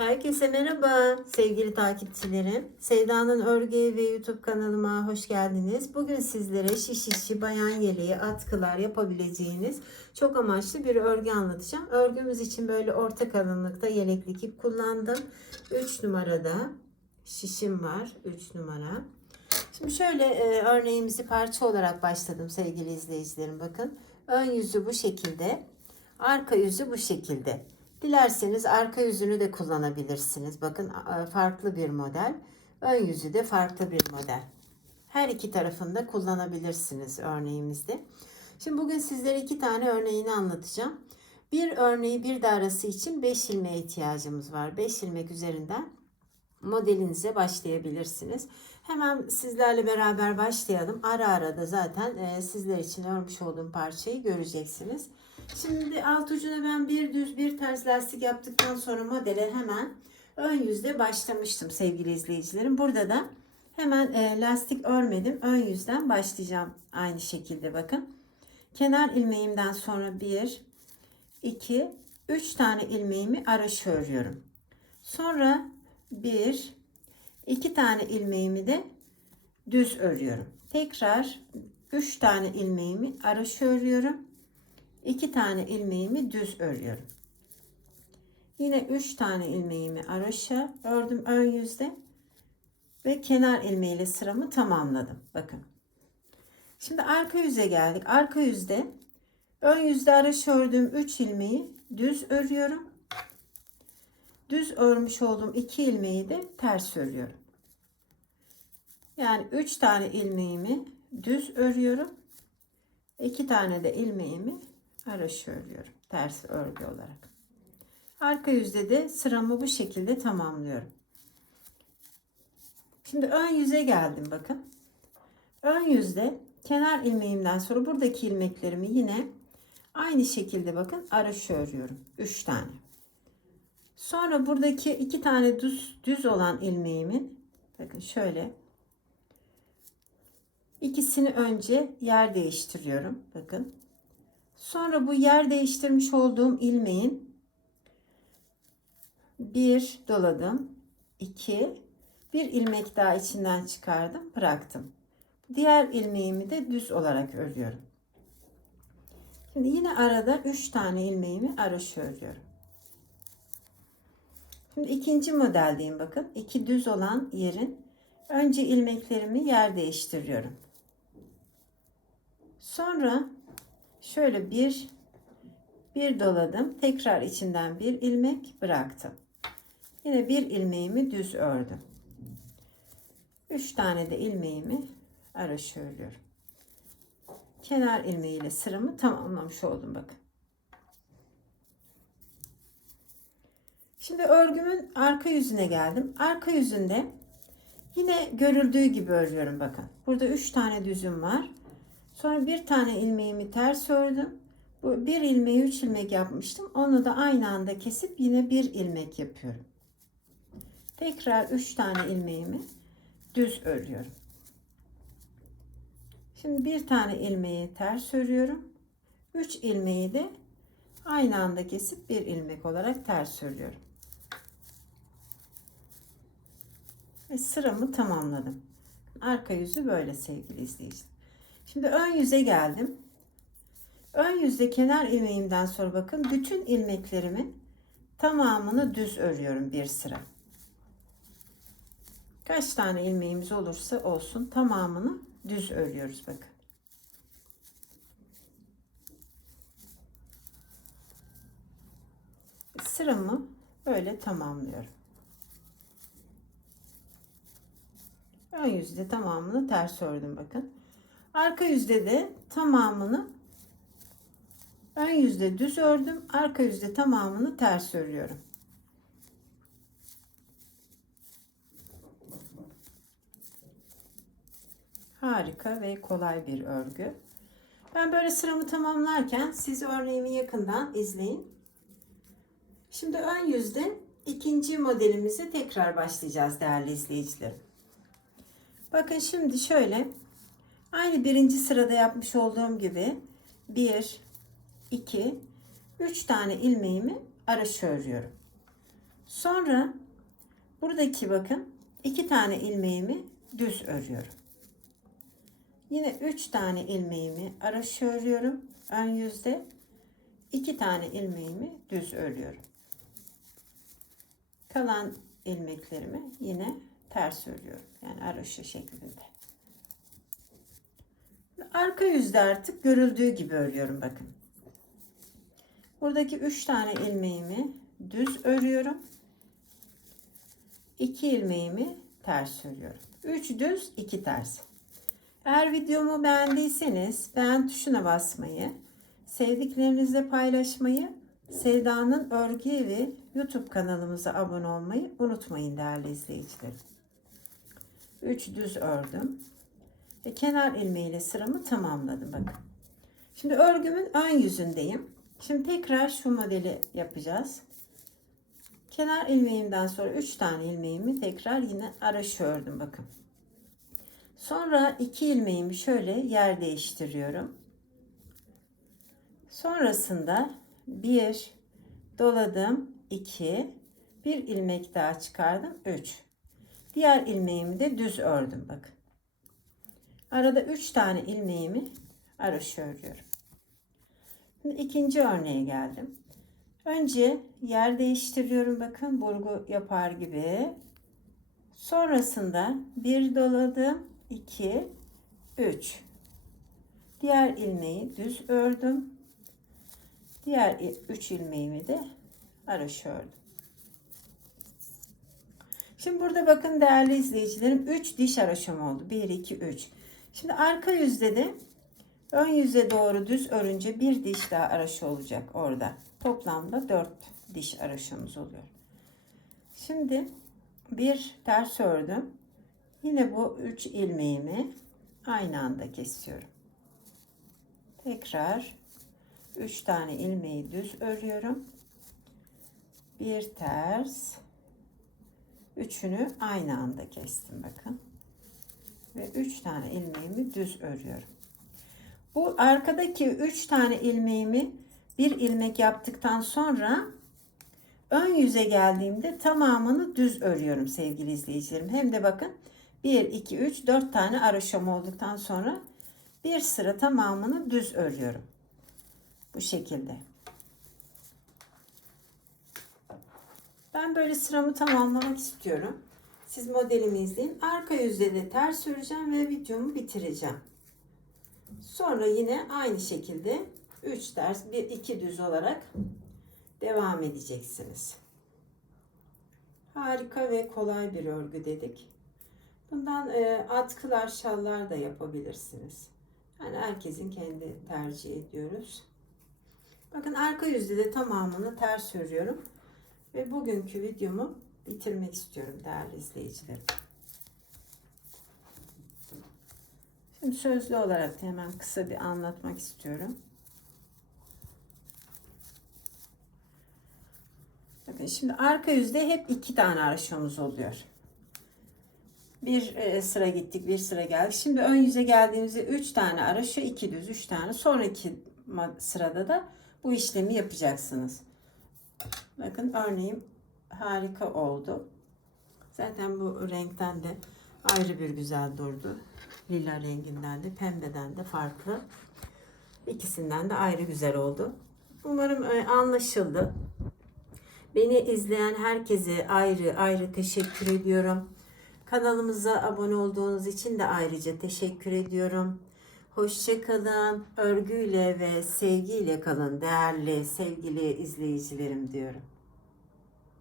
Herkese merhaba sevgili takipçilerim. Sevda'nın Örgü ve YouTube kanalıma hoş geldiniz. Bugün sizlere şiş işi, bayan yeleği, atkılar yapabileceğiniz çok amaçlı bir örgü anlatacağım. Örgümüz için böyle orta kalınlıkta yeleklik ip kullandım. 3 numarada şişim var. 3 numara. Şimdi şöyle e, örneğimizi parça olarak başladım sevgili izleyicilerim. Bakın ön yüzü bu şekilde. Arka yüzü bu şekilde. Dilerseniz arka yüzünü de kullanabilirsiniz. Bakın farklı bir model. Ön yüzü de farklı bir model. Her iki tarafında kullanabilirsiniz örneğimizde. Şimdi bugün sizlere iki tane örneğini anlatacağım. Bir örneği bir de arası için 5 ilmeğe ihtiyacımız var. 5 ilmek üzerinden modelinize başlayabilirsiniz. Hemen sizlerle beraber başlayalım. Ara ara da zaten e, sizler için örmüş olduğum parçayı göreceksiniz. Şimdi alt ucuna ben bir düz bir ters lastik yaptıktan sonra modele hemen ön yüzde başlamıştım sevgili izleyicilerim. Burada da hemen e, lastik örmedim. Ön yüzden başlayacağım aynı şekilde bakın. Kenar ilmeğimden sonra bir, iki, üç tane ilmeğimi araş örüyorum. Sonra bir, iki tane ilmeğimi de düz örüyorum. Tekrar üç tane ilmeğimi araş örüyorum. İki tane ilmeğimi düz örüyorum. Yine üç tane ilmeğimi araşa ördüm ön yüzde ve kenar ilmeğiyle sıramı tamamladım. Bakın. Şimdi arka yüze geldik. Arka yüzde ön yüzde araş ördüğüm 3 ilmeği düz örüyorum. Düz örmüş olduğum 2 ilmeği de ters örüyorum. Yani 3 tane ilmeğimi düz örüyorum. 2 tane de ilmeğimi araş örüyorum. Ters örgü olarak. Arka yüzde de sıramı bu şekilde tamamlıyorum. Şimdi ön yüze geldim bakın. Ön yüzde kenar ilmeğimden sonra buradaki ilmeklerimi yine aynı şekilde bakın araş örüyorum. 3 tane. Sonra buradaki iki tane düz, düz olan ilmeğimin bakın şöyle ikisini önce yer değiştiriyorum. Bakın. Sonra bu yer değiştirmiş olduğum ilmeğin bir doladım. iki bir ilmek daha içinden çıkardım. Bıraktım. Diğer ilmeğimi de düz olarak örüyorum. Şimdi yine arada 3 tane ilmeğimi araş örüyorum. Şimdi ikinci modeldeyim bakın. İki düz olan yerin önce ilmeklerimi yer değiştiriyorum. Sonra şöyle bir bir doladım. Tekrar içinden bir ilmek bıraktım. Yine bir ilmeğimi düz ördüm. Üç tane de ilmeğimi araş örüyorum. Kenar ilmeğiyle sıramı tamamlamış oldum bakın. Şimdi örgümün arka yüzüne geldim. Arka yüzünde yine görüldüğü gibi örüyorum bakın. Burada 3 tane düzüm var. Sonra bir tane ilmeğimi ters ördüm. Bu bir ilmeği 3 ilmek yapmıştım. Onu da aynı anda kesip yine bir ilmek yapıyorum. Tekrar 3 tane ilmeğimi düz örüyorum. Şimdi bir tane ilmeği ters örüyorum. 3 ilmeği de aynı anda kesip bir ilmek olarak ters örüyorum. Ve sıramı tamamladım. Arka yüzü böyle sevgili izleyiciler. Şimdi ön yüze geldim. Ön yüzde kenar ilmeğimden sonra bakın bütün ilmeklerimin tamamını düz örüyorum bir sıra. Kaç tane ilmeğimiz olursa olsun tamamını düz örüyoruz bakın. Sıramı böyle tamamlıyorum. Ön yüzde tamamını ters ördüm bakın. Arka yüzde de tamamını ön yüzde düz ördüm. Arka yüzde tamamını ters örüyorum. Harika ve kolay bir örgü. Ben böyle sıramı tamamlarken siz örneğimi yakından izleyin. Şimdi ön yüzde ikinci modelimize tekrar başlayacağız değerli izleyicilerim. Bakın şimdi şöyle aynı birinci sırada yapmış olduğum gibi 1 2 3 tane ilmeğimi araş örüyorum. Sonra buradaki bakın iki tane ilmeğimi düz örüyorum. Yine üç tane ilmeğimi araş örüyorum ön yüzde. iki tane ilmeğimi düz örüyorum. Kalan ilmeklerimi yine ters örüyorum. Yani araşı şeklinde. Arka yüzde artık görüldüğü gibi örüyorum bakın. Buradaki 3 tane ilmeğimi düz örüyorum. 2 ilmeğimi ters örüyorum. 3 düz, 2 ters. Eğer videomu beğendiyseniz beğen tuşuna basmayı, sevdiklerinizle paylaşmayı, Sevda'nın Örgü Evi YouTube kanalımıza abone olmayı unutmayın değerli izleyicilerim. 3 düz ördüm. Ve kenar ilmeğiyle sıramı tamamladım bakın. Şimdi örgümün ön yüzündeyim. Şimdi tekrar şu modeli yapacağız. Kenar ilmeğimden sonra 3 tane ilmeğimi tekrar yine araş ördüm bakın. Sonra 2 ilmeğimi şöyle yer değiştiriyorum. Sonrasında 1 doladım 2 bir ilmek daha çıkardım 3 diğer ilmeğimi de düz ördüm bakın arada 3 tane ilmeğimi araşı örüyorum Şimdi ikinci örneğe geldim önce yer değiştiriyorum bakın burgu yapar gibi sonrasında bir doladım 2 3 diğer ilmeği düz ördüm Diğer 3 ilmeğimi de araş ördüm. Şimdi burada bakın değerli izleyicilerim 3 diş araşım oldu. 1, 2, 3. Şimdi arka yüzde de ön yüze doğru düz örünce bir diş daha araşı olacak orada. Toplamda 4 diş araşımız oluyor. Şimdi bir ters ördüm. Yine bu 3 ilmeğimi aynı anda kesiyorum. Tekrar 3 tane ilmeği düz örüyorum. Bir ters. Üçünü aynı anda kestim bakın. Ve 3 tane ilmeğimi düz örüyorum. Bu arkadaki 3 tane ilmeğimi bir ilmek yaptıktan sonra ön yüze geldiğimde tamamını düz örüyorum sevgili izleyicilerim. Hem de bakın 1, 2, 3, 4 tane araşam olduktan sonra bir sıra tamamını düz örüyorum. Bu şekilde. Ben böyle sıramı tamamlamak istiyorum. Siz modelimi izleyin. Arka yüzde de ters öreceğim ve videomu bitireceğim. Sonra yine aynı şekilde 3 ters, 1 2 düz olarak devam edeceksiniz. Harika ve kolay bir örgü dedik. Bundan e, atkılar, şallar da yapabilirsiniz. Yani herkesin kendi tercih ediyoruz. Bakın arka yüzde de tamamını ters örüyorum. Ve bugünkü videomu bitirmek istiyorum değerli izleyicilerim. Şimdi sözlü olarak da hemen kısa bir anlatmak istiyorum. Bakın şimdi arka yüzde hep iki tane araşımız oluyor. Bir e, sıra gittik, bir sıra geldik. Şimdi ön yüze geldiğimizde üç tane araşı, iki düz, üç tane. Sonraki sırada da bu işlemi yapacaksınız. Bakın örneğim harika oldu. Zaten bu renkten de ayrı bir güzel durdu. Lila renginden de pembeden de farklı. İkisinden de ayrı güzel oldu. Umarım e, anlaşıldı. Beni izleyen herkese ayrı ayrı teşekkür ediyorum. Kanalımıza abone olduğunuz için de ayrıca teşekkür ediyorum. Hoşçakalın, örgüyle ve sevgiyle kalın değerli sevgili izleyicilerim diyorum.